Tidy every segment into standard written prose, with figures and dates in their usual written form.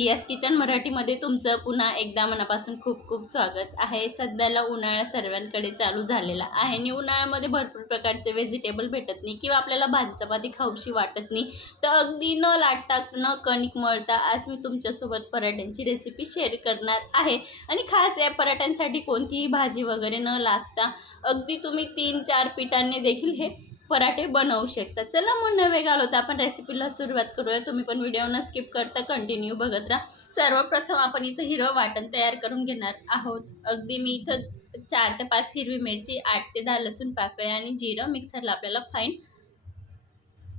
रियाज किचन मराठीमध्ये तुमचं पुन्हा एकदा मनापासून खूप खूप स्वागत आहे। सध्याला उन्हाळा सर्वांकडे चालू झालेला आहे आणि उन्हाळ्यामध्ये भरपूर प्रकारचे व्हेजिटेबल भेटत नाही किंवा आपल्याला भाजी चपाती खाऊशी वाटत नाही, तर अगदी न लाटता न कणिक मळता आज मी तुमच्यासोबत पराठ्यांची रेसिपी शेअर करणार आहे। आणि खास या पराठ्यांसाठी कोणतीही भाजी वगैरे न लागता अगदी तुम्ही 3-4 पिठांनी देखील हे पराठे बनवू शकता। चला मग न वेळ घालवता आपण रेसिपीला सुरुवात करूया। तुम्ही पण व्हिडिओ न स्किप करता कंटिन्यू बघत राहा। सर्वप्रथम आपण इथं हिरवं वाटण तयार करून घेणार आहोत। अगदी मी इथं 4 ते 5 हिरवी मिरची, 8 ते 10 लसूण पाकळ्या आणि जिरं मिक्सरला आपल्याला फाईन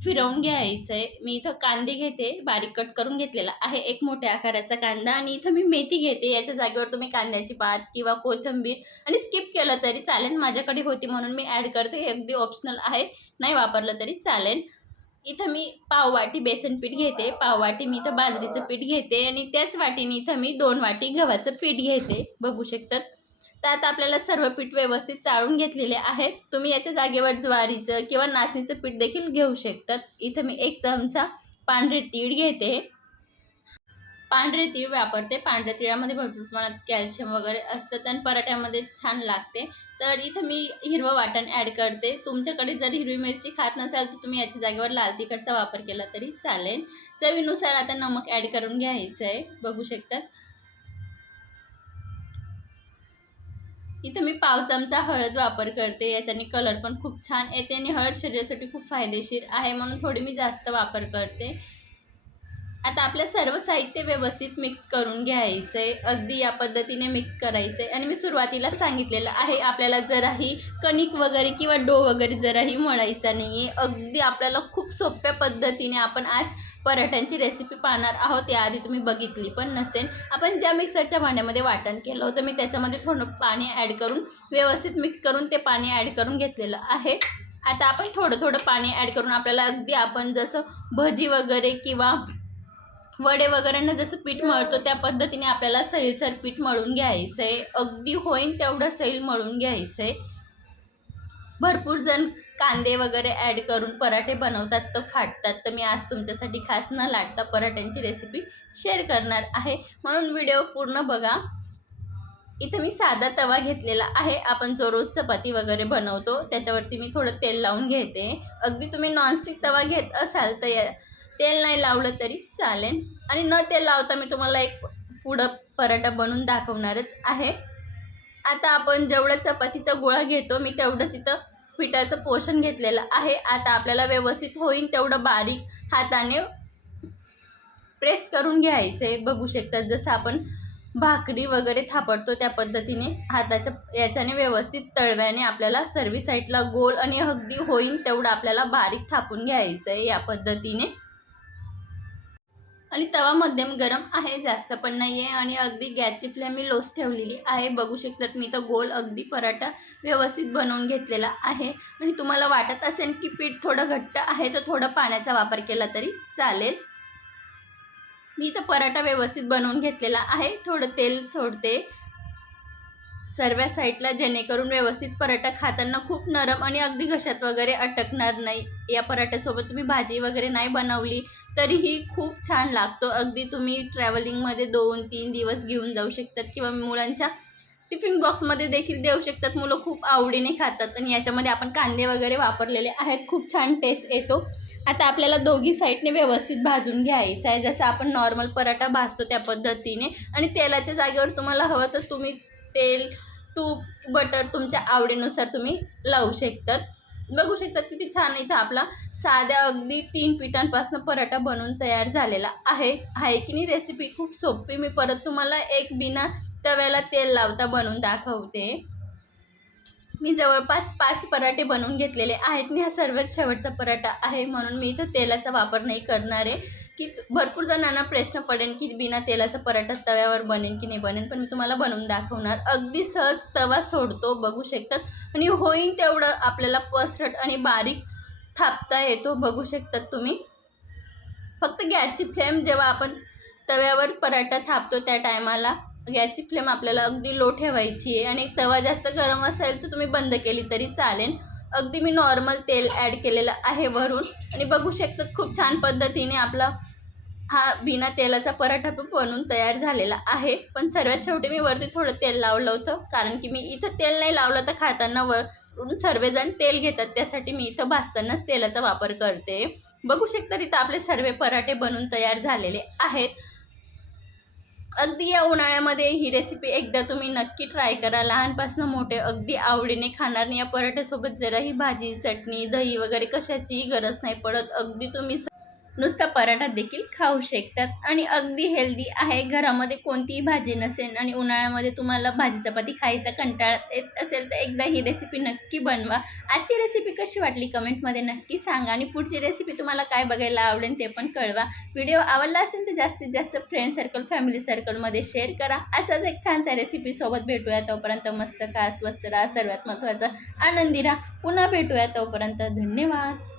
फिरवून घ्यायचं आहे। मी इथं कांदे घेते, बारीक कट करून घेतलेला आहे एक मोठ्या आकाराचा कांदा, आणि इथं मी मेथी घेते। याच्या जागेवर तुम्ही कांद्याची पात किंवा कोथिंबीर आणि स्किप केलं तरी चालेल, माझ्याकडे होती म्हणून मी ॲड करते। हे अगदी ऑप्शनल आहे, नाही वापरलं तरी चालेल। इथं मी पाव वाटी बेसन पीठ घेते, पाव वाटी मी इथं बाजरीचं पीठ घेते आणि त्याच वाटीने इथं मी 2 वाटी गव्हाचं पीठ घेते, बघू शकतात। तर आता आपल्याला सर्व पीठ व्यवस्थित चाळून घेतलेले आहेत। तुम्ही याच्या जागेवर ज्वारीचं किंवा नाचणीचं पीठ देखील घेऊ शकतात। इथं मी 1 चमचा पांढरे तीळ घेते, पांढरे तीळ वापरते। पांढऱ्या तिळामध्ये भरपूर प्रमाणात कॅल्शियम वगैरे असतं आणि पराठ्यामध्ये छान लागते। तर इथं मी हिरवं वाटण ॲड करते। तुमच्याकडे जर हिरवी मिरची खात नसाल तर तुम्ही याच्या जागेवर लाल तिखटचा वापर केला तरी चालेल। चवीनुसार आता नमक ॲड करून घ्यायचं आहे, बघू शकतात। इथं मी पाव चमचा हळद वापर करते, याच्याने कलर पण खूप छान येते आणि हळद शरीरासाठी खूप फायदेशीर आहे म्हणून थोडी मी जास्त वापर करते। आता आपलं सर्व साहित्य व्यवस्थित मिक्स करून घ्यायचं आहे, अगदी या पद्धतीने मिक्स करायचं आहे। आणि मी सुरुवातीला सांगितलेलं आहे आपल्याला जराही कणिक वगैरे किंवा डो वगैरे जराही मळायचा नाही आहे। अगदी आपल्याला खूप सोप्या पद्धतीने आपण आज पराठ्यांची रेसिपी पाहणार आहोत। याआधी तुम्ही बघितली पण नसेल, आपण ज्या मिक्सरच्या भांड्यामध्ये वाटण केलं होतं मी त्याच्यामध्ये थोडं पाणी ॲड करून व्यवस्थित मिक्स करून ते पाणी ॲड करून घेतलेलं आहे। आता आपण थोडं थोडं पाणी ॲड करून आपल्याला अगदी आपण जसं भजी वगैरे किंवा वडे वगैरेंना जसं पीठ मळतो त्या पद्धतीने आपल्याला सैलसर पीठ मळून घ्यायचं आहे, अगदी होईन तेवढं सैल मळून घ्यायचं आहे। भरपूर जण कांदे वगैरे ॲड करून पराठे बनवतात तर फाटतात, तर मी आज तुमच्यासाठी खास न लाटता पराठ्यांची रेसिपी शेअर करणार आहे, म्हणून व्हिडिओ पूर्ण बघा। इथं मी साधा तवा घेतलेला आहे, आपण जो रोज चपाती वगैरे बनवतो त्याच्यावरती मी थोडं तेल लावून घेते। अगदी तुम्ही नॉनस्टिक तवा घेत असाल तर तेल नाही लावलं तरी चालेल, आणि न तेल लावता मी तुम्हाला एक पुढं पराठा बनवून दाखवणारच आहे। आता आपण जेवढा चपातीचा गोळा घेतो मी तेवढंच इथं पिठाचं पोषण घेतलेलं आहे। आता आपल्याला व्यवस्थित होईल तेवढं बारीक हाताने प्रेस करून घ्यायचं आहे, बघू शकतात। जसं आपण भाकरी वगैरे थापडतो त्या पद्धतीने हाताच्या याच्याने व्यवस्थित तळव्याने आपल्याला सर्व साईडला गोल आणि अगदी होईल तेवढं आपल्याला बारीक थापून घ्यायचं आहे या पद्धतीने। आणि तवा मध्यम गरम आहे, जास्त पण नाही आहे, आणि अगदी गॅसची फ्लेम मी लोच ठेवलेली आहे, बघू शकतात। मी तर गोल अगदी पराठा व्यवस्थित बनवून घेतलेला आहे। आणि तुम्हाला वाटत असेल की पीठ थोडं घट्ट आहे तर थोडं पाण्याचा वापर केला तरी चालेल। मी इथं पराठा व्यवस्थित बनवून घेतलेला आहे, थोडं तेल सोडते सर्व साईडला, जेणेकरून व्यवस्थित पराठा खाताना खूप नरम आणि अगदी घशात वगैरे अटकणार नाही। या पराठ्यासोबत तुम्ही भाजी वगैरे नाही बनवली तरीही खूप छान लागतो। अगदी तुम्ही ट्रॅव्हलिंगमध्ये 2-3 दिवस घेऊन जाऊ शकतात किंवा मुलांच्या टिफिन बॉक्समध्ये देखील देऊ शकतात, मुलं खूप आवडीने खातात। आणि याच्यामध्ये आपण कांदे वगैरे वापरलेले आहेत, खूप छान टेस्ट येतो। आता आपल्याला दोघी साईडने व्यवस्थित भाजून घ्यायचं आहे, जसं आपण नॉर्मल पराठा भाजतो त्या पद्धतीने। आणि तेलाच्या जागेवर तुम्हाला हवं तर तुम्ही तेल, तूप, बटर तुमच्या आवडीनुसार तुम्ही लावू शकतात, बघू शकतात किती छान इथं आपला साध्या अगदी 3 पिठांपासून पराठा बनवून तयार झालेला आहे की नाही। रेसिपी खूप सोपी, मी परत तुम्हाला एक बिना तव्याला तेल लावता बनवून दाखवते। मी जवळपास 5 पराठे बनवून घेतलेले आहेत, मी हा सर्वात शेवटचा पराठा आहे म्हणून मी इथं तेलाचा वापर नाही करणार आहे। की भरपूर जणांना प्रश्न पडेल की बिना तेलाचा पराठा तव्यावर बनेल की नाही बनेल, पण मी तुम्हाला बनवून दाखवणार। अगदी सहज तवा सोडतो, बघू शकतात, आणि होईल तेवढं आपल्याला पसरट आणि बारीक थापता येतो, बघू शकतात तुम्ही। फक्त गॅसची फ्लेम जेव्हा आपण तव्यावर पराठा थापतो त्या टायमाला गॅसची फ्लेम आपल्याला अगदी लो ठेवायची आहे, आणि तवा जास्त गरम असेल तर तुम्ही बंद केली तरी चालेल। अगदी मी नॉर्मल तेल ॲड केलेलं आहे वरून, आणि बघू शकतात खूप छान पद्धतीने आपला हा बिना तेलाचा पराठा पण बनून तयार झालेला आहे. पण सर्वात शेवटी मी वरती थोडं तेल लावलं होतं, कारण की मी इथं तेल नाही लावलं तर खाताना वरून सर्वजण तेल घेतात, त्यासाठी मी इथं भाजतानाच तेलाचा वापर करते. बघू शकता तिथं आपले सर्व पराठे बनून तयार झालेले आहेत. अगदी या उन्हाळ्यामध्ये ही रेसिपी एकदा तुम्ही नक्की ट्राय करा. लहानपासून मोठे अगदी आवडीने खाणार. आणि या पराठ्यासोबत जराही भाजी, चटणी, दही वगैरे कशाचीही गरज नाही पडत. अगदी तुम्ही नुसता पराठा देखील खाऊ शकतात आणि अगदी हेल्दी आहे. घरामध्ये कोणतीही भाजी नसेल आणि उन्हाळ्यामध्ये तुम्हाला भाजी चपाती खायचा कंटाळा येत असेल तर एकदा ही रेसिपी नक्की बनवा. आजची रेसिपी कशी वाटली कमेंटमध्ये नक्की सांगा आणि पुढची रेसिपी तुम्हाला काय बघायला आवडेल ते पण कळवा. व्हिडिओ आवडला असेल तर जास्तीत जास्त फ्रेंड सर्कल, फॅमिली सर्कलमध्ये शेअर करा. असाच एक छानसा रेसिपीसोबत भेटूया. तोपर्यंत मस्त खा, स्वस्त राहा, सर्वात महत्त्वाचं आनंदी राहा. पुन्हा भेटूया. तोपर्यंत धन्यवाद.